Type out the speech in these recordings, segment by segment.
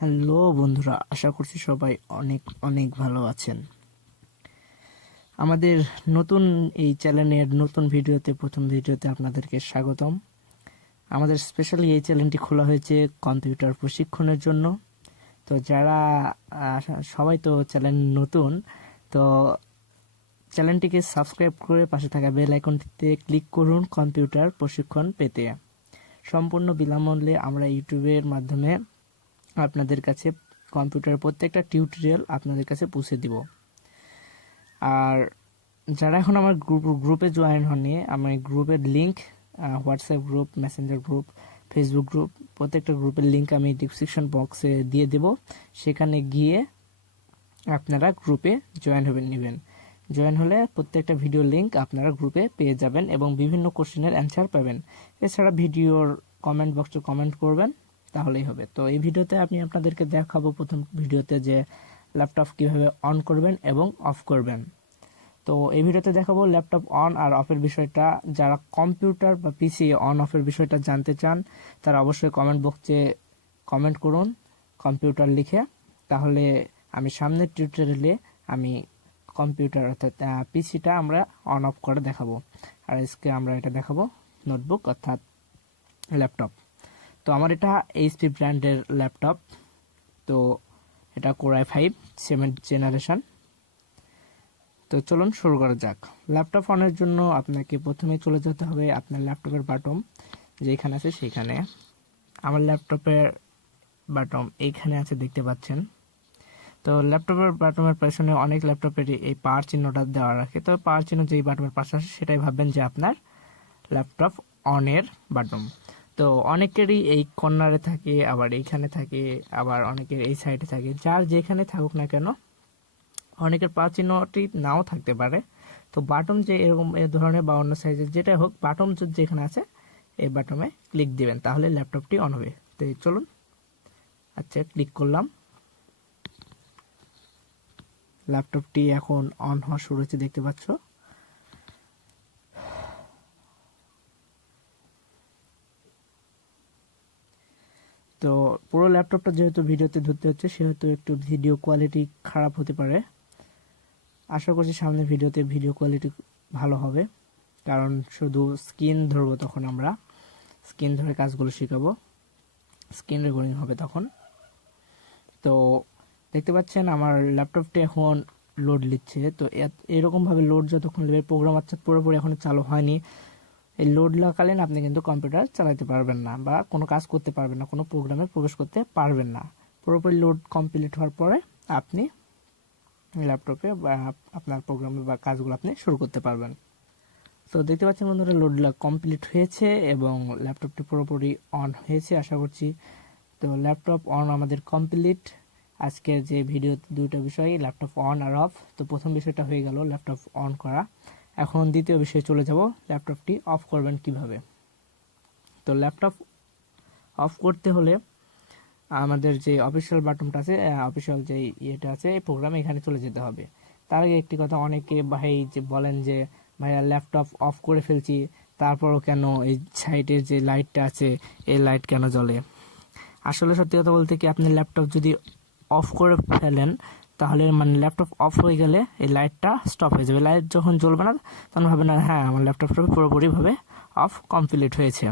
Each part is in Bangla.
হ্যালো বন্ধুরা, আশা করছি সবাই অনেক অনেক ভালো আছেন। আমাদের নতুন এই চ্যানেলের নতুন ভিডিওতে প্রথম ভিডিওতে আপনাদেরকে স্বাগতম। আমাদের স্পেশালি এই চ্যানেলটি খোলা হয়েছে কম্পিউটার প্রশিক্ষণের জন্য। তো যারা সবাই তো চ্যানেল নতুন, তো চ্যানেলটিকে সাবস্ক্রাইব করে পাশে থাকা বেল আইকনটিতে ক্লিক করুন কম্পিউটার প্রশিক্ষণ পেতে। সম্পূর্ণ বিনামূল্যে আমরা ইউটিউবের মাধ্যমে আপনাদের কাছে কম্পিউটারের প্রত্যেকটা টিউটোরিয়াল আপনাদের কাছে পৌঁছে দিব। আর যারা এখন আমার গ্রুপে জয়েন হননি, আমার গ্রুপের link, WhatsApp group, Messenger group, Facebook group, প্রত্যেকটা গ্রুপের লিংক আমি ডিসক্রিপশন বক্সে দিয়ে দেব। সেখানে গিয়ে আপনারা গ্রুপে জয়েন নেবেন। জয়েন হলে প্রত্যেকটা ভিডিও লিংক আপনারা গ্রুপে পেয়ে যাবেন এবং বিভিন্ন কোশ্চেনের অ্যান্সার পাবেন। এছাড়া ভিডিওর কমেন্ট বক্সে কমেন্ট করবেন, তাহলেই হবে। তো এই ভিডিওতে আমি আপনাদেরকে দেখাবো প্রথম ভিডিওতে যে ল্যাপটপ কিভাবে অন করবেন এবং অফ করবেন। তো এই ভিডিওতে দেখাবো ল্যাপটপ অন আর অফের বিষয়টা। যারা কম্পিউটার বা পিসি অন অফের বিষয়টা জানতে চান তারা অবশ্যই কমেন্ট বক্সে কমেন্ট করুন কম্পিউটার লিখে, তাহলে আমি সামনের টিউটোরিয়ালে আমি কম্পিউটার অর্থাৎ পিসিটা আমরা অন অফ করে দেখাবো। আর আজকে আমরা এটা দেখাবো নোটবুক অর্থাৎ ল্যাপটপ। তো আমার এটা এইচপি ব্র্যান্ডের ল্যাপটপ। তো এটা কোর i5 7th জেনারেশন। তো চলুন শুরু করা যাক। ল্যাপটপ অনের জন্য আপনাকে প্রথমে চলে যেতে হবে আপনার ল্যাপটপের বাটন যেখানে আছে সেখানে। আমার ল্যাপটপের বাটন এইখানে আছে, দেখতে পাচ্ছেন। তো ল্যাপটপের বাটনের পেছনে অনেক ল্যাপটপের এই পাওয়ার চিহ্নটা দেওয়া রাখে। তো পাওয়ার চিহ্ন যেই বাটনের পাশে আসে সেটাই ভাববেন যে আপনার ল্যাপটপ অনের বাটন। তো অনেকেরই এই কর্নারে থাকে, আবার এইখানে থাকে, আবার অনেকের এই সাইডে থাকে। যার যেখানে থাকুক না কেন, অনেকের পাওয়ার চিহ্নটি নাও থাকতে পারে। তো বাটন যে এরকম এ ধরনের বা অন্য সাইজের যেটা হোক, বাটন যেখানে আছে এই বাটনে ক্লিক দিবেন, তাহলে ল্যাপটপটি অন হবে। তো চলুন, আচ্ছা ক্লিক করলাম। ল্যাপটপটি এখন অন হওয়া শুরু হয়েছে, দেখতে পাচ্ছ। তো পুরো ল্যাপটপটা যেহেতু ভিডিওতে ধরতে হচ্ছে সেহেতু একটু ভিডিও কোয়ালিটি খারাপ হতে পারে। আশা করছি সামনে ভিডিওতে ভিডিও কোয়ালিটি ভালো হবে, কারণ শুধু স্ক্রিন ধরবো, তখন আমরা স্ক্রিন ধরে কাজগুলো শেখাবো, স্ক্রিন রেকর্ডিং হবে তখন। তো দেখতে পাচ্ছেন আমার ল্যাপটপটি এখন লোড নিচ্ছে। তো এরকমভাবে লোড যতক্ষণ নেবে, প্রোগ্রাম আচ্ছা পুরোপুরি এখন চালু হয়নি, এই লোড লাগাকালীন আপনি কিন্তু কম্পিউটার চালাতে পারবেন না বা কোনো কাজ করতে পারবেন না, কোনো প্রোগ্রামে প্রবেশ করতে পারবেন না। পুরোপুরি লোড কমপ্লিট হওয়ার পরে আপনি ল্যাপটপে বা আপনার প্রোগ্রামে বা কাজগুলো আপনি শুরু করতে পারবেন। তো দেখতে পাচ্ছেন বন্ধুরা, লোড কমপ্লিট হয়েছে এবং ল্যাপটপটি পুরোপুরি অন হয়েছে আশা করছি। তো ল্যাপটপ অন আমাদের কমপ্লিট। আজকের যে ভিডিও দুটো বিষয়, ল্যাপটপ অন আর অফ। তো প্রথম বিষয়টা হয়ে গেল ল্যাপটপ অন করা। এখন দ্বিতীয় বিষয়ে চলে যাব, ল্যাপটপটি অফ করবেন কিভাবে। তো ল্যাপটপ অফ করতে হলে আমাদের যে অফিসিয়াল বাটনটা আছে, অফিসিয়াল যে ইয়েটা আছে এই প্রোগ্রামে, এখানে চলে যেতে হবে। তার আগে একটি কথা, অনেকে ভাই যে বলেন যে ভাইয়া ল্যাপটপ অফ করে ফেলছি, তারপরও কেন এই সাইডের যে লাইটটা আছে এই লাইট কেন জ্বলে। আসলে সত্যি কথা বলতে কি, আপনি ল্যাপটপ যদি অফ করে ফেলেন তাহলে মানে ল্যাপটপ অফ হয়ে গেলে এই লাইটটা স্টপ হয়ে যাবে। লাইট যখন জ্বলবে না তখন ভাবেন না হ্যাঁ আমার ল্যাপটপটা পুরোপুরিভাবে অফ কমপ্লিট হয়েছে।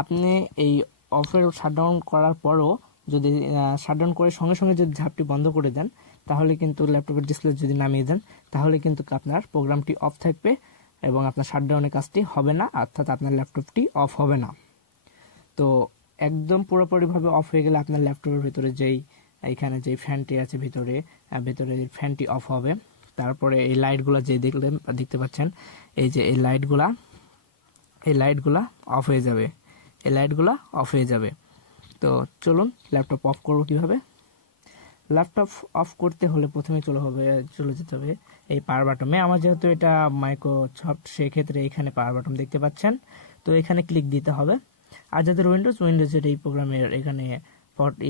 আপনি এই অফের শাটডাউন করার পরও যদি শাটডাউন করে সঙ্গে সঙ্গে যদি ঝাপটি বন্ধ করে দেন, তাহলে কিন্তু ল্যাপটপের ডিসপ্লে যদি নামিয়ে দেন, তাহলে কিন্তু আপনার প্রোগ্রামটি অফ থাকবে এবং আপনার শাটডাউনের কাজটি হবে না, অর্থাৎ আপনার ল্যাপটপটি অফ হবে না। তো একদম পুরোপুরিভাবে অফ হয়ে গেলে আপনার ল্যাপটপের ভিতরে এইখানে যেই ফ্যানটি আছে ভিতরে ফ্যানটি অফ হবে। তারপরে এই লাইটগুলো যে দেখতে পাচ্ছেন, এই যে এই লাইটগুলা অফ হয়ে যাবে, এই লাইটগুলা অফ হয়ে যাবে। তো চলুন ল্যাপটপ অফ করবো কিভাবে। ল্যাপটপ অফ করতে হলে প্রথমে চলে যেতে হবে এই পাওয়ার বাটনে। আমার যেহেতু এটা মাইক্রোসফট, সেক্ষেত্রে এখানে পাওয়ার বাটন দেখতে পাচ্ছেন, তো এখানে ক্লিক দিতে হবে। আর যাদের উইন্ডোজের এই প্রোগ্রামের এখানে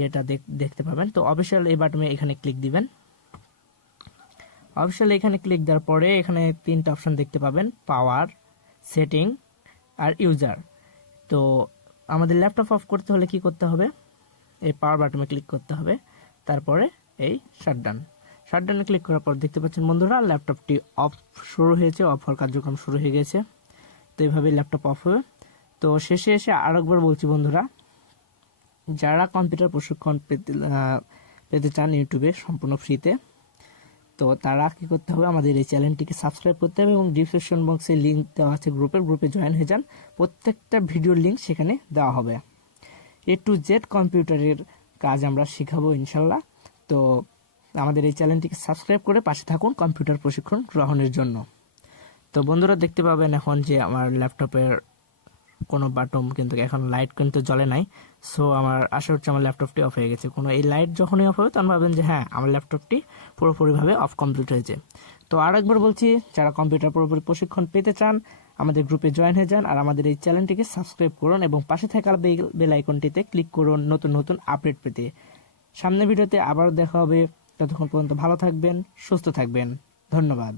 এটা দেখতে পাবেন। তো অফিসিয়াল এই বাটনে এখানে ক্লিক দিবেন। অফিসিয়াল এখানে ক্লিক দেওয়ার পরে এখানে তিনটা অপশন দেখতে পাবেন, পাওয়ার, সেটিং আর ইউজার। তো আমাদের ল্যাপটপ অফ করতে হলে কি করতে হবে, এই পাওয়ার বাটনে ক্লিক করতে হবে, তারপরে এই শাটডাউনে ক্লিক করার পর দেখতে পাচ্ছেন বন্ধুরা ল্যাপটপটি অফ শুরু হয়েছে, অফ হওয়ার কার্যক্রম শুরু হয়ে গেছে। তো এইভাবে ল্যাপটপ অফ হবে। তো শেষে এসে আরেকবার বলছি বন্ধুরা, যারা কম্পিউটার প্রশিক্ষণ পেতে চান ইউটিউবে সম্পূর্ণ ফ্রিতে, তো তারা কি করতে হবে, আমাদের এই চ্যানেলটিকে সাবস্ক্রাইব করতে হবে এবং ডিসক্রিপশন বক্সে লিঙ্ক দেওয়া আছে গ্রুপে জয়েন হয়ে যান। প্রত্যেকটা ভিডিওর লিঙ্ক সেখানে দেওয়া হবে। A to Z কম্পিউটারের কাজ আমরা শিখাবো ইনশাল্লাহ। তো আমাদের এই চ্যানেলটিকে সাবস্ক্রাইব করে পাশে থাকুন কম্পিউটার প্রশিক্ষণ গ্রহণের জন্য। তো বন্ধুরা দেখতে পাবেন এখন যে আমার ল্যাপটপের কোনো বাটন কিন্তু এখন লাইট কিন্তু জ্বলে নাই। সো আমার আশা হচ্ছে আমার ল্যাপটপটি অফ হয়ে গেছে। কোনো এই লাইট যখনই অফ হবে তখন ভাবেন যে হ্যাঁ আমার ল্যাপটপটি পুরোপুরিভাবে অফ কমপ্লিট হয়েছে। তো আরেকবার বলছি, যারা কম্পিউটার পুরোপুরি প্রশিক্ষণ পেতে চান আমাদের গ্রুপে জয়েন হয়ে যান, আর আমাদের এই চ্যানেলটিকে সাবস্ক্রাইব করুন এবং পাশে থাকা বেল আইকনটিতে ক্লিক করুন নতুন নতুন আপডেট পেতে। সামনের ভিডিওতে আবার দেখা হবে। ততক্ষণ পর্যন্ত ভালো থাকবেন, সুস্থ থাকবেন। ধন্যবাদ।